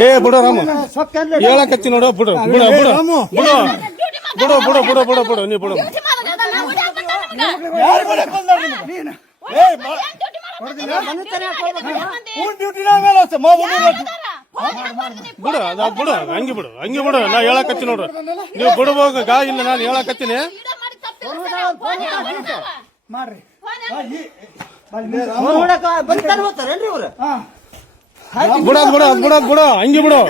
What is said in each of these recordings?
ಏ ಬಿಡು ರಾಮ ಹೇಳಕತ್ತಿ ನೋಡು ಬಿಡು ಬಿಡು ಬಿಡು ಬಿಡು ಬಿಡು ಬಿಡು ಬಿಡು ಬಿಡು ಬಿಡು ನೀ ಬಿಡು ಬಿಡು ಅದ ಬಿಡು ಹಂಗೆ ಬಿಡು ಹಂಗೆ ಬಿಡು ನಾ ಹೇಳಕತ್ತಿ ನೋಡ್ರಿ ನೀವು ಬಿಡ್ಬೋಗ ಗಾ ಇಲ್ಲ ನಾನು ಹೇಳಕತ್ತೀನಿ ಮಾಡ್ರಿ ನೋಡಕ ಬರ್ತಾರೆ ಹೋಗ್ತಾರೇನ್ರಿ ಅವ್ರ ಬಿಡ ಬಿಡ ಬಿಡ ಬಿಡ ಹಂಗೆ ಬಿಡು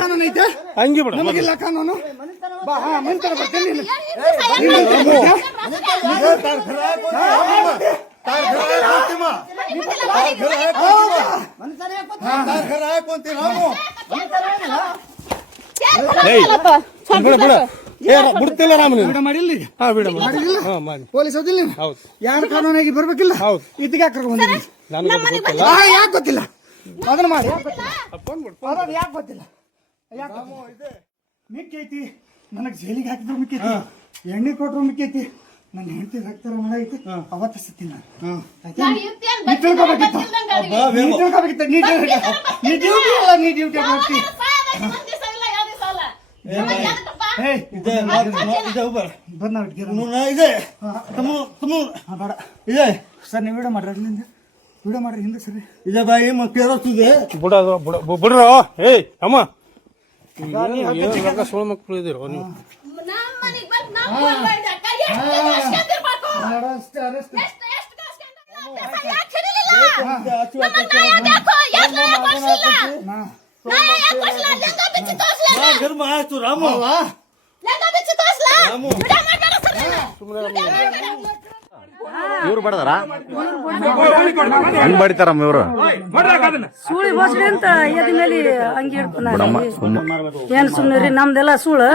ಹಂಗೆ ಬಿಡು ನಮಗಿಲ್ಲ ಕಾನೂನು ಬಾ ಹಾ ಮಂತರ ಬರ್ತೀನಿ ಬಿಡ ಬಿಡ ಬಿಡ್ತಿಲ್ಲ ನೀನು. ಮಾಡಿಲ್ಲ ಈಗ ಹಾ ಬಿಡು ಹಾ ಮಾಡಿ. ಪೊಲೀಸ್ ಹೌದಿಲ್ಲ ನೀವು? ಹೌದು. ಯಾರು ಕಾನೂನಾಗಿ ಬರ್ಬೇಕಿಲ್ಲ? ಹೌದು. ಇದಕ್ಕೆ ಯಾಕೆ ಕರ್ಕೊಂಡ್ ಬಂದಿರಿ ನನಗೆ ಗೊತ್ತಿಲ್ಲ. ಆ, ಯಾಕೆ ಗೊತ್ತಿಲ್ಲ? ಅದನ್ನ ಮಾಡಿ. ಅದನ್ನ ಯಾಕೆ ಗೊತ್ತಿಲ್ಲ? ಯಾಕೆ? ಮಿಕ್ಕಿ ಐತಿ ನನಗೆ ಜೈಲಿಗೆ ಹಾಕಿದ್ರು ಮಿಕ್ಕಿ ಐತಿ ಎಣ್ಣೆ ಕೊಟ್ರು ಮಿಕ್ಕೈತಿ. ಐತಿ ನನ್ನ ಹೆಂಡತಿ ರಕ್ತ ಮಾಡೈತಿ ಐತಿ. ಅವತ್ತ ಸತ್ತಿನ? ನೀ ತಿಳ್ಕೊಬೇಕಿತ್ತು ನೀ ತಿಳ್ಕೊಬೇಕಿತ್ತು. ನೀ ಡ್ಯೂಟಿ ನೀ ಡ್ಯೂಟಿ ಅಲ್ಲ ನೀ ಡ್ಯೂಟಿ ಮಾಡ್ತಿ. ಏಯ್ ಬಂದ್ ನಾವು ಇಟ್ಗಿರ ಇದೆ ತಮ್ಮ ತಮ್ಮ ಹಾ ಬೇಡ. ಇದೆ. ಸರ್ ನೀವು ವಿಡಿಯೋ ಮಾಡ್ರಿ ಅಲ್ಲಿಂದ. ವಿಡಿಯೋ ಮಾಡ್ರಿ ಹಿಂದೆ ಸರಿ. ಇದೆ ಬಾಯಿ ಇರೋತ್ತಿದೆ ಬಿಡೋದು ಬಿಡು ಬಿಡ್ರೋ. ಏಯ್ ಅಮ್ಮ. ಸುಳ್ಳು ಮಕ್ಕಳು ಇದೀರೋ ನೀವು? ರಾಮ. ಇವ್ರು ಬಡದಾರ ಹಂಗ್ ಬಡಿತಾರಮ್ಮ ಇವ್ರು ಸುಳಿ ಬೋಸ್ರಿ ಅಂತ ಎದಿ ಮೇಲೆ ಅಂಗಿ ಹಿಡ್ಕೊಂಡ ಏನ್ ಸುಮ್ನೆ ರೀ ನಮ್ದೆಲ್ಲ ಸುಳ್ಳು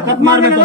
ಕಟ್ ಮಾಡ್ಬೇಕು